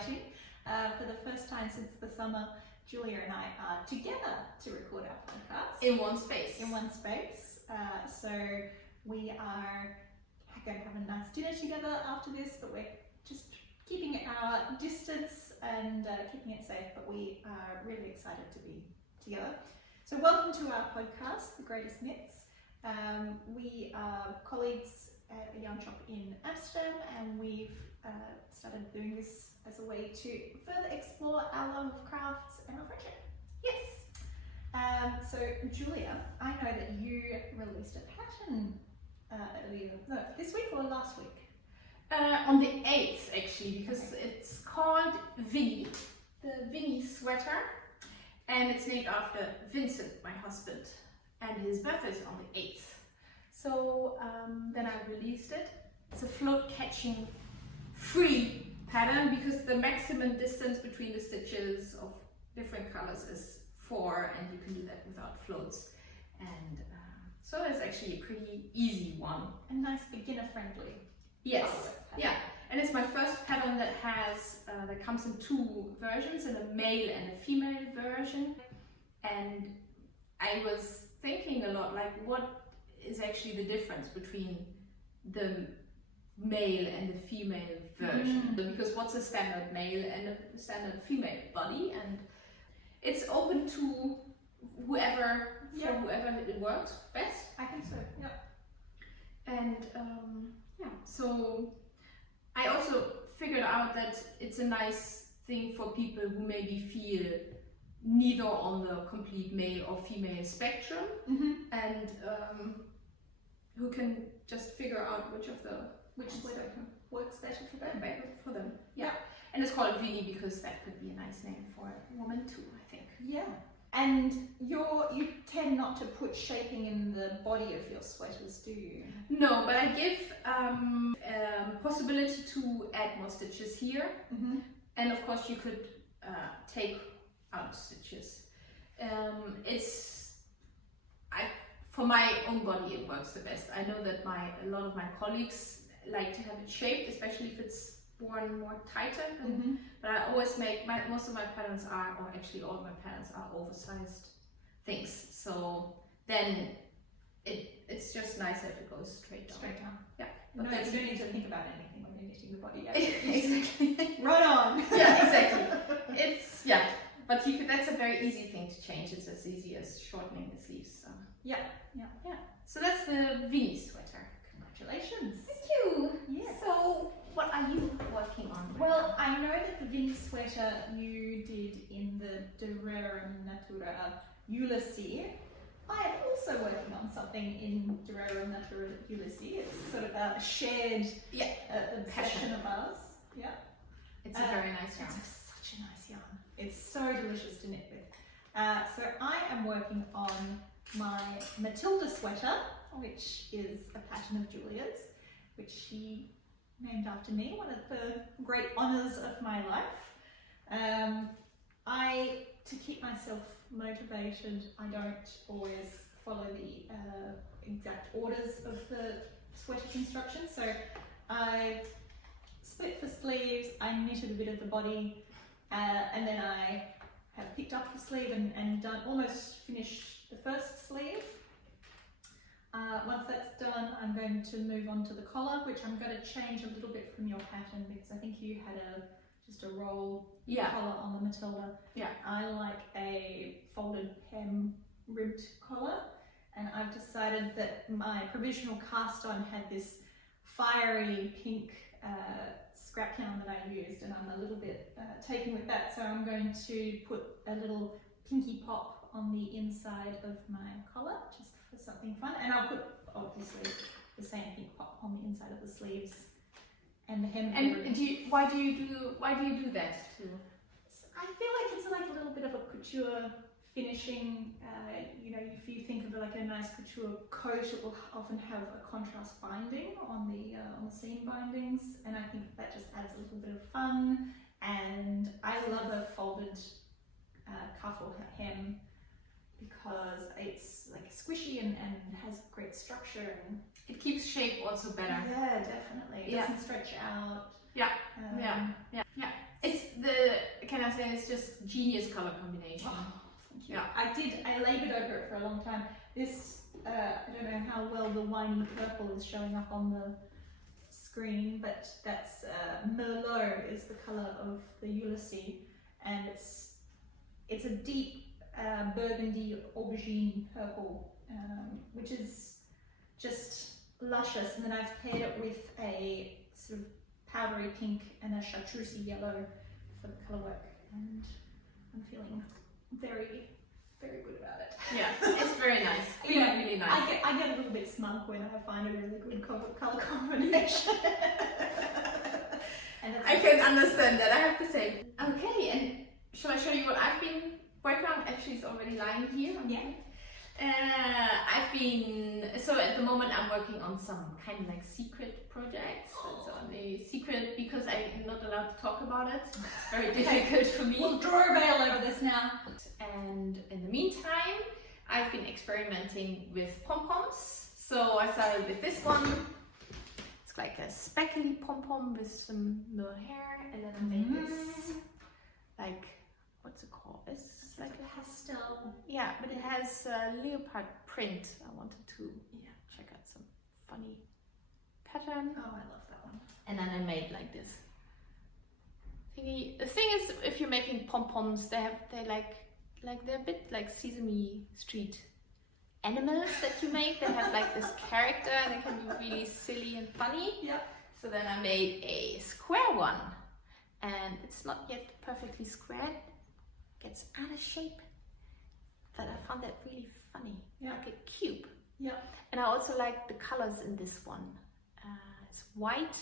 exciting. For the first time since the summer, Julia and I are together to record our podcast. In one space. In one space. So we are going to have a nice dinner together after this, but we're just keeping our distance and keeping it safe, but we are really excited to be together. So welcome to our podcast, The Greatest Myths. We are colleagues at a yarn shop in Amsterdam, and we've started doing this as a way to further explore our love of crafts and our friendship. Yes! So Julia, I know that you released a pattern this week or last week? On the 8th actually, because it's called Vinnie, the Vinnie sweater, and it's named after Vincent, my husband, and his birthday is on the 8th. So then I released it. It's a float catching free pattern because the maximum distance between the stitches of different colors is 4, and you can do that without floats. And so it's actually a pretty easy one. A nice beginner friendly. Yes, yeah. And it's my first pattern that has, that comes in 2 versions, in a male and a female version. And I was thinking a lot, like, what is actually the difference between the male and the female version? Because what's a standard male and a standard female body? And it's open to whoever, for whoever it works best. I think so, yeah. And yeah, so I also figured out that it's a nice thing for people who maybe feel neither on the complete male or female spectrum, and who can just figure out which sweater works better for them. Yeah. And it's called Vinnie because that could be a nice name for a woman too, I think. Yeah. And you tend not to put shaping in the body of your sweaters, do you? No, but I give possibility to add more stitches here, and of course you could take out stitches. For my own body it works the best. I know that a lot of my colleagues like to have it shaped, especially if it's worn more tighter. But I always make most of my patterns are, or actually all of my patterns are, oversized things. So then it's just nicer if it goes straight down. Yeah. But no, you don't need to think about anything when you're knitting the body. Exactly. Right on. Yeah, exactly. But that's a very easy thing to change. It's as easy as shortening the sleeves. So. Yeah. So that's the Vinnie sweater. Congratulations. Thank you. Yes. So what are you working on? Well, I know that the Vinnie sweater you did in the De Rerum Natura Ulysses. I am also working on something in De Rerum Natura Ulysses. It's sort of a shared passion of ours. Yeah. It's a very nice yarn. It's such a nice yarn. It's so delicious to knit with. So I am working on my Matilda sweater, which is a pattern of Julia's, which she named after me, one of the great honours of my life. To keep myself motivated, I don't always follow the exact orders of the sweater construction, so I split the sleeves, I knitted a bit of the body, and then I have picked up the sleeve and almost finished the first sleeve. Once that's done, I'm going to move on to the collar, which I'm going to change a little bit from your pattern because I think you had just a roll collar on the Matilda. Yeah. I like a folded hem ribbed collar, and I've decided that my provisional cast on had this fiery pink scrap yarn that I used, and I'm a little bit taken with that, so I'm going to put a little pinky pop on the inside of my collar just for something fun, and I'll put obviously the same pink pop on the inside of the sleeves and the hem. And why do you do that too? I feel like it's like a little bit of a couture finishing. If you think of like a nice couture coat, it will often have a contrast binding on the seam bindings, and I think that just adds a little bit of fun. And I love a folded cuff or hem because it's like squishy and has great structure, and it keeps shape also better. Yeah, definitely. It doesn't stretch out. Yeah. It's can I say it's just genius color combination. Oh, thank you. Yeah. I labored over it for a long time. This, I don't know how well the winey purple is showing up on the screen, but that's Merlot is the color of the Ulysses, and it's a deep burgundy aubergine purple, which is just luscious. And then I've paired it with a sort of powdery pink and a chartreusey yellow for the colour work, and I'm feeling very, very good about it. Yeah, it's very nice. Really nice. I get a little bit smug when I find a really good colour combination. And I can understand that. I have to say. Okay, and shall I show you what I've been working on? Actually, it's already lying here. Yeah. So at the moment I'm working on some kind of like secret projects. It's only secret because I'm not allowed to talk about it. It's very difficult for me. We'll draw a veil over this now. And in the meantime, I've been experimenting with pom-poms. So I started with this one. It's like a speckly pom-pom with some little hair, and then I made this like, what's it called? It's like a pastel. Yeah, but it has a leopard print. I wanted to check out some funny pattern. Oh, I love that one. And then I made like this thingy. The thing is, if you're making pom-poms, they're a bit like Sesame Street animals that you make. They have like this character, and they can be really silly and funny. Yeah. So then I made a square one, and it's not yet perfectly squared. Gets out of shape, but I found that really funny, like a cube. Yeah. And I also like the colors in this one. It's white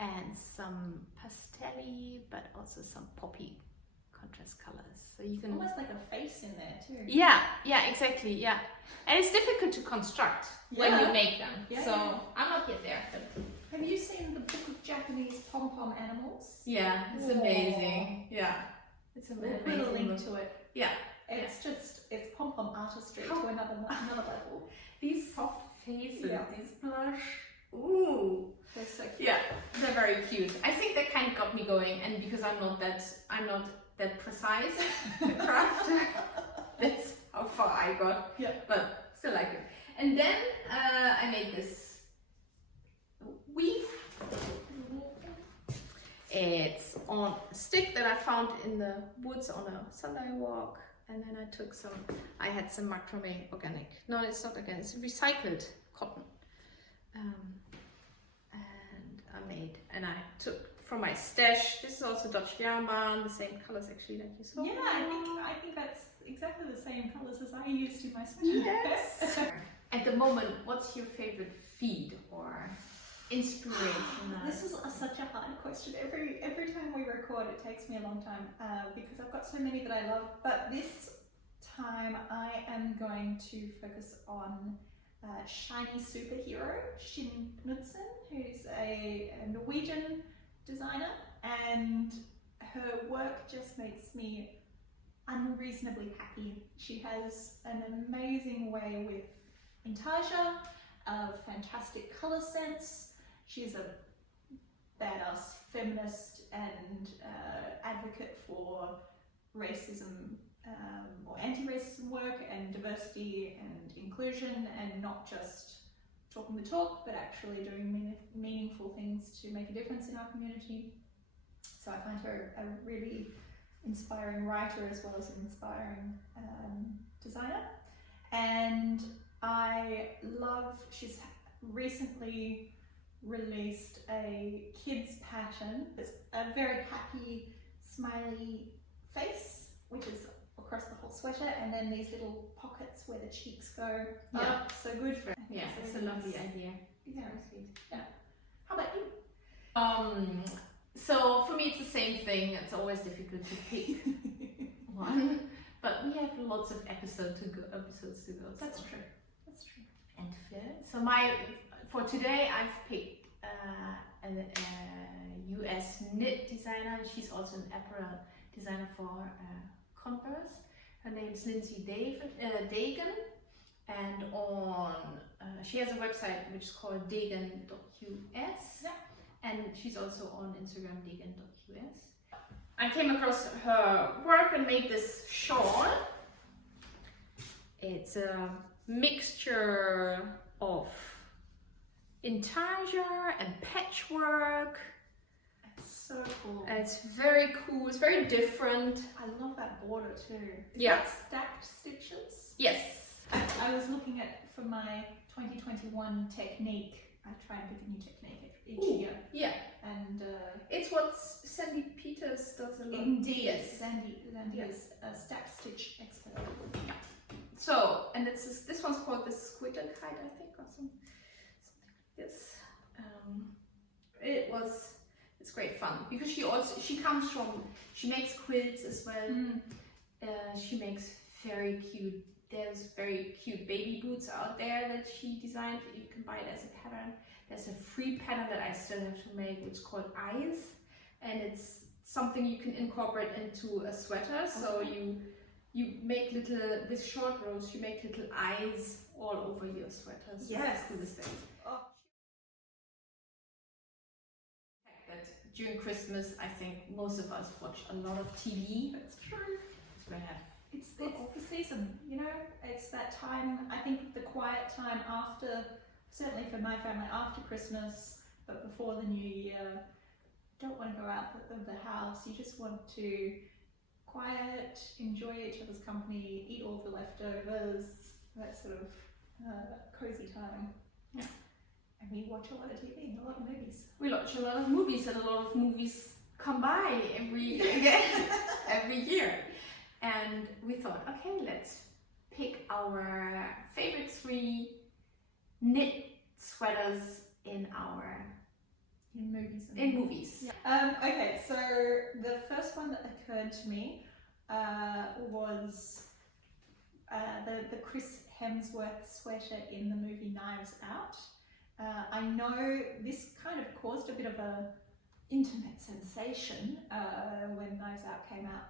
and some pastel-y, but also some poppy contrast colors. So you can almost like a face in there too. Yeah, exactly. Yeah, and it's difficult to construct when you make them. Yeah. So I'm not yet there. But have you seen the book of Japanese Pom Pom Animals? Yeah, it's amazing. Yeah. It's amazing. We'll put a link to it. Yeah. It's pom pom artistry to another level. These soft faces, these blush. Ooh, they're so cute. Yeah, they're very cute. I think that kind of got me going, and because I'm not that precise craft, that's how far I got. Yeah. But still like it. And then I made this weave. It's on a stick that I found in the woods on a Sunday walk, and then I had some macrame organic. No, it's not organic, it's recycled cotton. And I took from my stash. This is also Dutch yarn, the same colors actually that you saw. Yeah, I think that's exactly the same colors as I used in my sweater. Yes. At the moment, what's your favorite feed or inspiration? This is such a hard question. Every time we record, it takes me a long time because I've got so many that I love. But this time, I am going to focus on shiny superhero Shin Knudsen, who's a Norwegian designer, and her work just makes me unreasonably happy. She has an amazing way with intarsia, a fantastic colour sense. She's a badass feminist and advocate for racism or anti-racism work and diversity and inclusion, and not just talking the talk, but actually doing meaningful things to make a difference in our community. So I find her a really inspiring writer as well as an inspiring designer. And she's recently released a kids pattern. It's a very happy, smiley face, which is across the whole sweater, and then these little pockets where the cheeks go up. So good for Yeah, it's a lovely idea. Yeah, sweet. Yeah. How about you? So for me it's the same thing. It's always difficult to pick one, but we have lots of episodes to go. That's true. That's true. And so for today I've picked a US knit designer. She's also an apparel designer for Converse. Her name's Lindsay Dagan, and she has a website which is called dagan.us. Yeah. And and she's also on Instagram, degan.qs. I came across her work and made this shawl. It's a mixture of intarsia and patchwork. It's so cool. And it's very cool, it's very different. I love that border too. Is Yeah. that stacked stitches? Yes. I was looking at, for my 2021 technique, I try and pick a new technique each year. Yeah. And It's what Sandy Peters does a lot. indeed, Yes. Sandy Yes. is a stacked stitch expert. So, and this one's called the Squitter Kite, I think, or something like this. It's great fun because she makes quilts as well. She makes there's very cute baby boots out there that she designed. You can buy it as a pattern. There's a free pattern that I still have to make, which is called Eyes, and it's something you can incorporate into a sweater. So you make with short rows, you make little eyes all over your sweaters. Yes. To this thing. Oh. That during Christmas, I think most of us watch a lot of TV. That's true. So I have. It's the season, you know, it's that time, I think the quiet time after, certainly for my family, after Christmas, but before the new year. Don't want to go out of the house, you just want to quiet, enjoy each other's company, eat all the leftovers, that sort of cozy time. Yeah. And we watch a lot of TV and a lot of movies. We watch a lot of movies, and a lot of movies come by every year. And we thought, okay, let's pick our favorite 3 knit sweaters in movies. Yeah. Okay, so the first one that occurred to me was the Chris Hemsworth sweater in the movie Knives Out. I know this kind of caused a bit of a internet sensation when Knives Out came out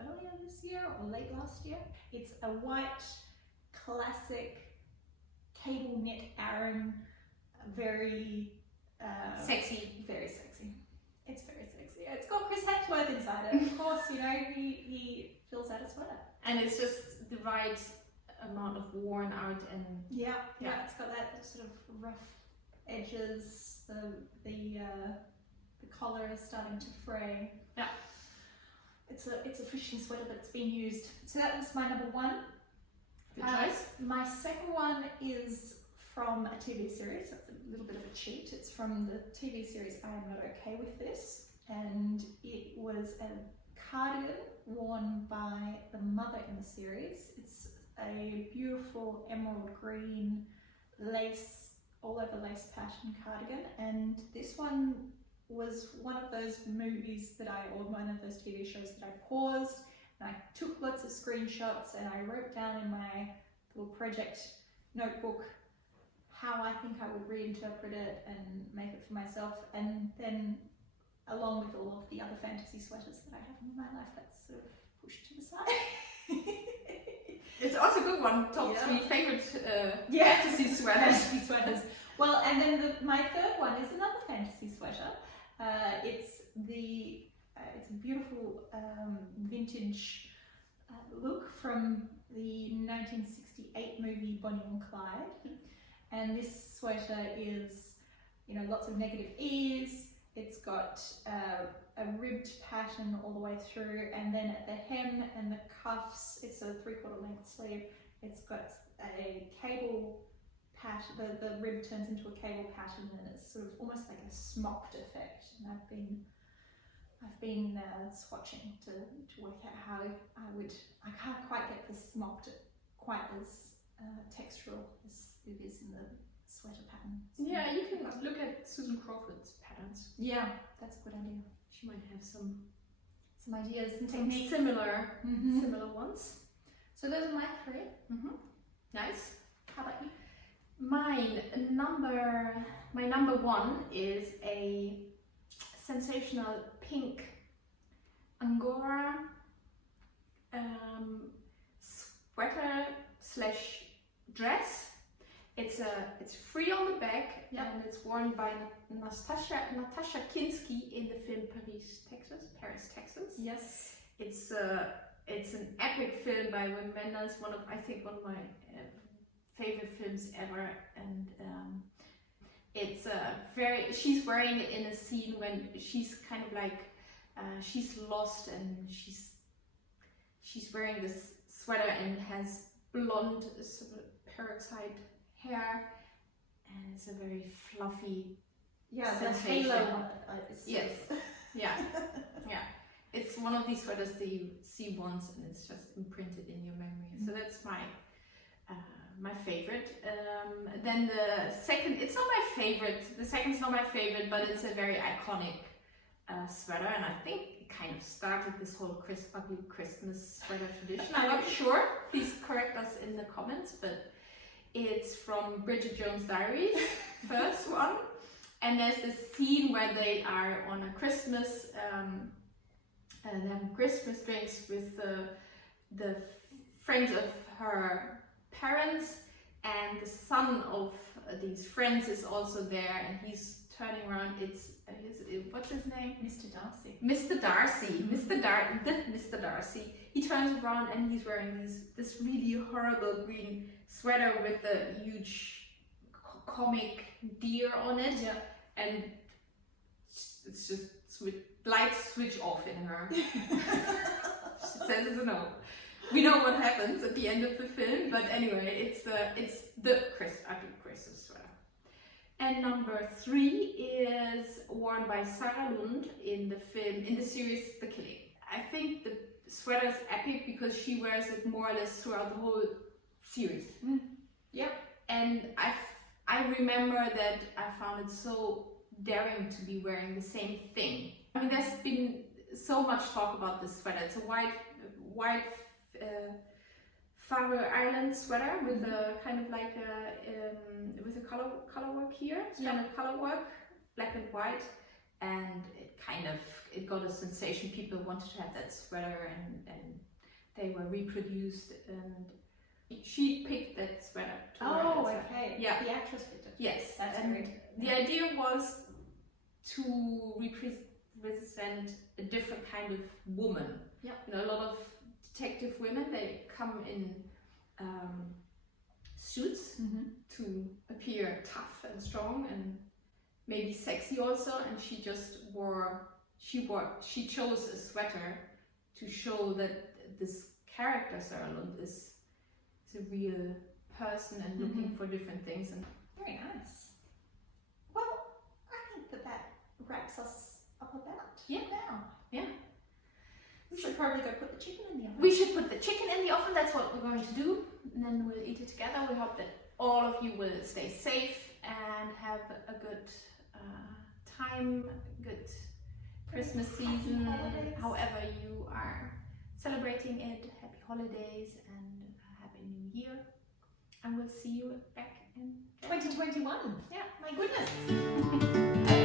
earlier this year or late last year. It's a white classic cable knit Aran, very Sexy. very sexy. It's very sexy. It's got Chris Hemsworth inside it. Of course, you know, he fills out a sweater. And it's just the right amount of worn out and Yeah, it's got that sort of rough edges. The collar is starting to fray. Yeah. It's a fishing sweater that's been used. So that was my number 1. Good choice. My second one is from a TV series. That's a little bit of a cheat. It's from the TV series I Am Not Okay With This, and it was a cardigan worn by the mother in the series. It's a beautiful emerald green lace, all over lace pattern cardigan, and this one was one of those movies or one of those TV shows that I paused and I took lots of screenshots and I wrote down in my little project notebook how I think I would reinterpret it and make it for myself, and then along with all of the other fantasy sweaters that I have in my life, that's sort of pushed to the side. It's also a good one. Top 3 favorite fantasy sweaters. Fantasy sweaters. Well, and then my third one is another fantasy sweater. It's a beautiful vintage look from the 1968 movie Bonnie and Clyde. And this sweater is, you know, lots of negative ease. It's got a ribbed pattern all the way through, and then at the hem and the cuffs, it's a 3/4 length sleeve. It's got a cable pattern. The rib turns into a cable pattern, and it's sort of almost like a smocked effect. And I've been swatching to work out how I can't quite get the smocked quite as textural as it is in the sweater pattern. So Yeah, you can look at Susan Crawford's patterns. yeah, that's a good idea. She might have some Ideas and some techniques. similar ones. So those are my 3. Nice. How about you? My number 1 is a sensational pink Angora sweater / dress It's free on the back, and it's worn by Natasha Kinski in the film Paris, Texas. Yes. It's an epic film by Wim Wenders, one of my favorite films ever, and she's wearing it in a scene when she's kind of like she's lost, and she's wearing this sweater and has blonde sort of peroxide hair, and it's a very fluffy sensation. The halo. Yes. Yeah. It's one of these sweaters that you see once and it's just imprinted in your memory. So that's my favorite. Then the second, it's not my favorite. The second's not my favorite, but it's a very iconic sweater, and I think it kind of started this whole ugly Christmas sweater tradition. I'm not sure. Please correct us in the comments, but it's from Bridget Jones' Diaries, first one, and there's this scene where they are on a Christmas, and then Christmas drinks with the friends of her parents, and the son of these friends is also there, and he's turning around. What's his name? Mr. Darcy. Mr. Darcy. He turns around and he's wearing this really horrible green sweater with a huge comic deer on it, and it's just lights switch off in her. She says it's a no. We know what happens at the end of the film, but anyway, it's the ugly Christmas sweater. And number 3 is worn by Sarah Lund in the series The Killing. I think the sweater is epic because she wears it more or less throughout the whole series. Yeah. And I remember that I found it so daring to be wearing the same thing. I mean, there's been so much talk about this sweater. It's a white Faroe Island sweater with a kind of like with a color work here. It's kind of color work, black and white, and it got a sensation. People wanted to have that sweater, and they were reproduced. And she picked that sweater. Okay. Yeah. The actress picked it. Yes. That's and the idea was to represent a different kind of woman. Yeah. You know, a lot of detective women, they come in suits to appear tough and strong and maybe sexy also, and she chose a sweater to show that this character Sarah Lund is a real person and looking for different things. And very nice. Well, I think that wraps us up about now. Yeah. We should probably go put the chicken in the oven. We should put the chicken in the oven. That's what we're going to do, and then we'll eat it together. We hope that all of you will stay safe and have a good time, good Christmas season, however you are celebrating it. Happy holidays and happy new year, and we'll see you back in 2021. Yeah, My goodness.